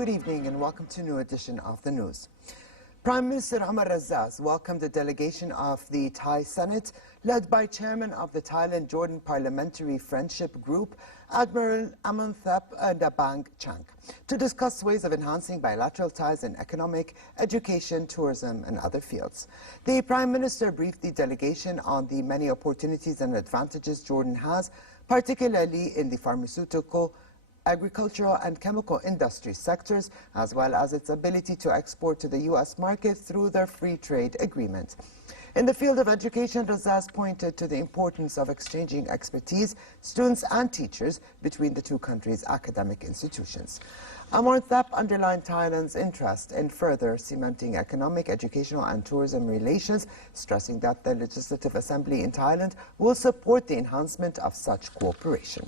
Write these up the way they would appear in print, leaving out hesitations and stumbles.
Good evening and welcome to a new edition of the news. Prime Minister Omar Razaz welcomed a delegation of the Thai Senate led by Chairman of the Thailand-Jordan Parliamentary Friendship Group, Admiral Amanthap Dabang Chang, to discuss ways of enhancing bilateral ties in economic, education, tourism and other fields. The Prime Minister briefed the delegation on the many opportunities and advantages Jordan has, particularly in the pharmaceutical, agricultural and chemical industry sectors, as well as its ability to export to the U.S. market through their free trade agreement. In the field of education, Razaz pointed to the importance of exchanging expertise, students and teachers between the two countries' academic institutions. Amarthap underlined Thailand's interest in further cementing economic, educational and tourism relations, stressing that the Legislative Assembly in Thailand will support the enhancement of such cooperation.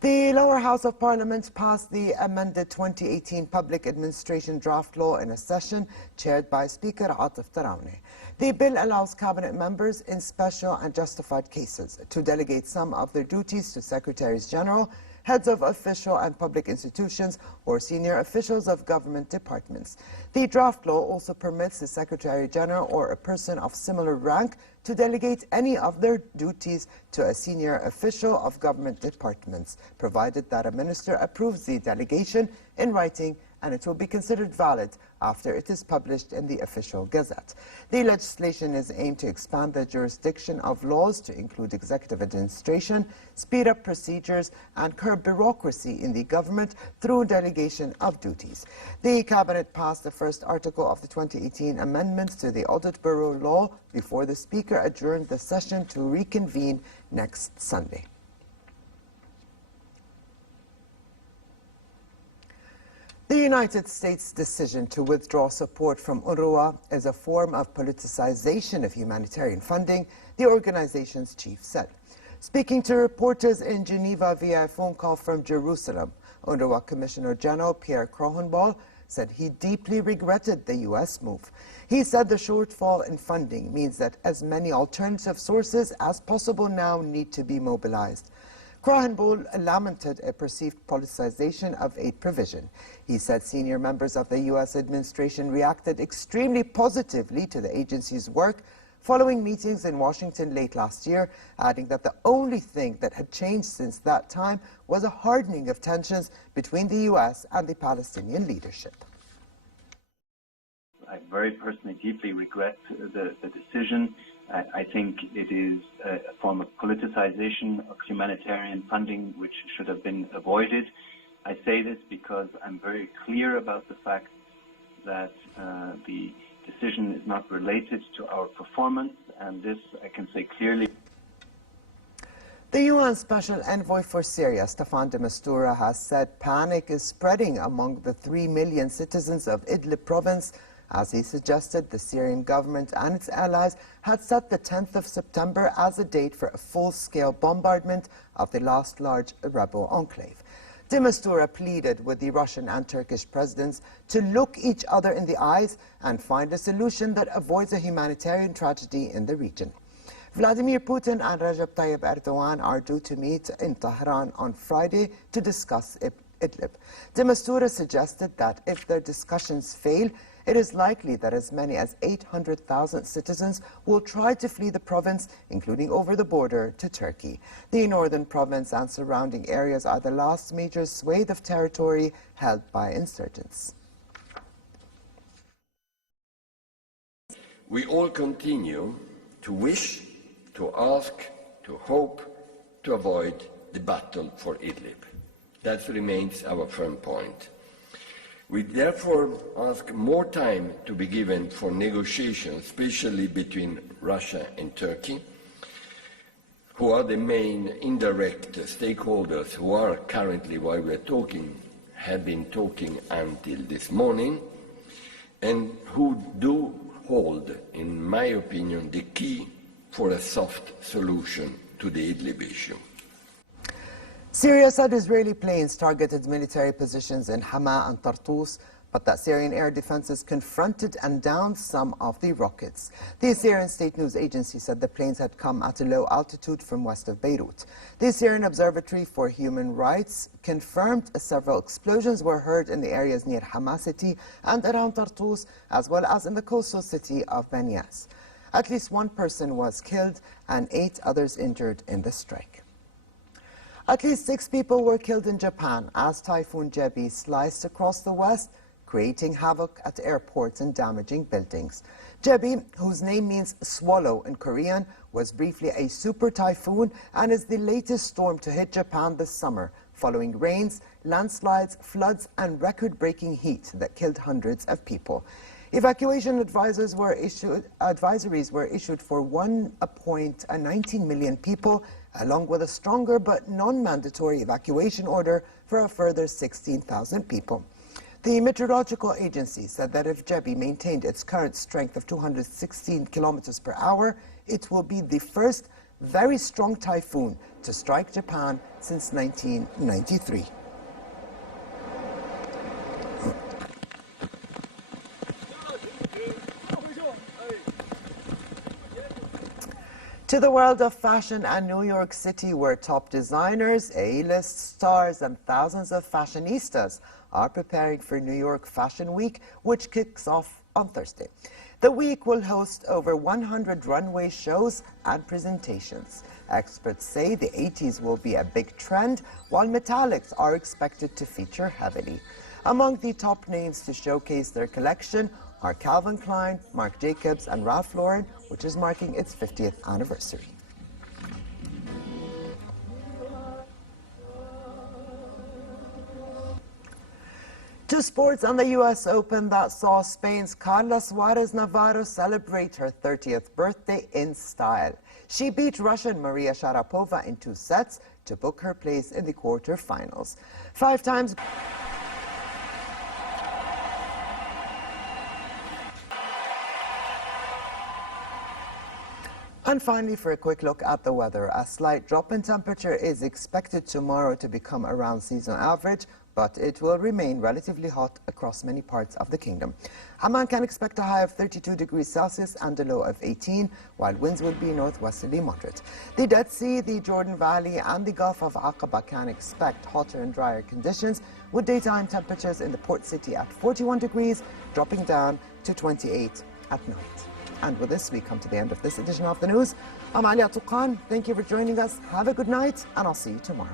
The lower house of Parliament passed the amended 2018 Public Administration Draft Law in a session chaired by Speaker Atif Tarauni. The bill allows cabinet members in special and justified cases to delegate some of their duties to Secretaries General, heads of official and public institutions, or senior officials of government departments. The draft law also permits the Secretary General or a person of similar rank to delegate any of their duties to a senior official of government departments, provided that a minister approves the delegation in writing, and it will be considered valid after it is published in the official gazette. The legislation is aimed to expand the jurisdiction of laws to include executive administration, speed up procedures, and curb bureaucracy in the government through delegation of duties. The Cabinet passed the first article of the 2018 amendments to the Audit Bureau law before the Speaker adjourned the session to reconvene next Sunday. The United States' decision to withdraw support from UNRWA is a form of politicization of humanitarian funding, the organization's chief said. Speaking to reporters in Geneva via a phone call from Jerusalem, UNRWA Commissioner General Pierre Krohenball said he deeply regretted the U.S. move. He said the shortfall in funding means that as many alternative sources as possible now need to be mobilized. Krohenball lamented a perceived politicization of aid provision. He said senior members of the U.S. administration reacted extremely positively to the agency's work following meetings in Washington late last year, adding that the only thing that had changed since that time was a hardening of tensions between the U.S. and the Palestinian leadership. I very personally deeply regret the decision. I think it is a form of politicization of humanitarian funding which should have been avoided. I say this because I'm very clear about the fact that the decision is not related to our performance, and this I can say clearly. The UN Special Envoy for Syria, Staffan de Mistura, has said panic is spreading among the 3 million citizens of Idlib province, as he suggested the Syrian government and its allies had set the 10th of September as a date for a full-scale bombardment of the last large rebel enclave. De Mistura pleaded with the Russian and Turkish presidents to look each other in the eyes and find a solution that avoids a humanitarian tragedy in the region. Vladimir Putin and Recep Tayyip Erdogan are due to meet in Tehran on Friday to discuss Idlib. De Mistura suggested that if their discussions fail, it is likely that as many as 800,000 citizens will try to flee the province, including over the border to Turkey. The northern province and surrounding areas are the last major swathe of territory held by insurgents. We all continue to wish, to ask, to hope, to avoid the battle for Idlib. That remains our firm point. We therefore ask more time to be given for negotiations, especially between Russia and Turkey, who are the main indirect stakeholders who are currently, while we're talking, have been talking until this morning, and who do hold, in my opinion, the key for a soft solution to the Idlib issue. Syria said Israeli planes targeted military positions in Hama and Tartus, but that Syrian air defenses confronted and downed some of the rockets. The Syrian state news agency said the planes had come at a low altitude from west of Beirut. The Syrian Observatory for Human Rights confirmed several explosions were heard in the areas near Hama city and around Tartus, as well as in the coastal city of Banyas. At least one person was killed and 8 others injured in the strike. At least 6 people were killed in Japan as Typhoon Jebi sliced across the west, creating havoc at airports and damaging buildings. Jebi, whose name means swallow in Korean, was briefly a super typhoon and is the latest storm to hit Japan this summer, following rains, landslides, floods, and record-breaking heat that killed hundreds of people. Evacuation advisories were issued for 1.19 million people, along with a stronger but non-mandatory evacuation order for a further 16,000 people. The meteorological agency said that if Jebi maintained its current strength of 216 kilometers per hour, it will be the first very strong typhoon to strike Japan since 1993. To the world of fashion and New York City, where top designers, A-list stars, and thousands of fashionistas are preparing for New York Fashion Week, which kicks off on Thursday. The week will host over 100 runway shows and presentations. Experts say the 80s will be a big trend, while metallics are expected to feature heavily. Among the top names to showcase their collection are Calvin Klein, Marc Jacobs, and Ralph Lauren, which is marking its 50th anniversary. To sports and the U.S. Open that saw Spain's Carla Suarez Navarro celebrate her 30th birthday in style. She beat Russian Maria Sharapova in 2 sets to book her place in the quarterfinals. 5 times. And finally, for a quick look at the weather, a slight drop in temperature is expected tomorrow to become around seasonal average, but it will remain relatively hot across many parts of the kingdom. Amman can expect a high of 32 degrees Celsius and a low of 18, while winds will be northwesterly moderate. The Dead Sea, the Jordan Valley, and the Gulf of Aqaba can expect hotter and drier conditions, with daytime temperatures in the port city at 41 degrees, dropping down to 28 at night. And with this, we come to the end of this edition of the news. I'm Ali Atuqan. Thank you for joining us. Have a good night, and I'll see you tomorrow.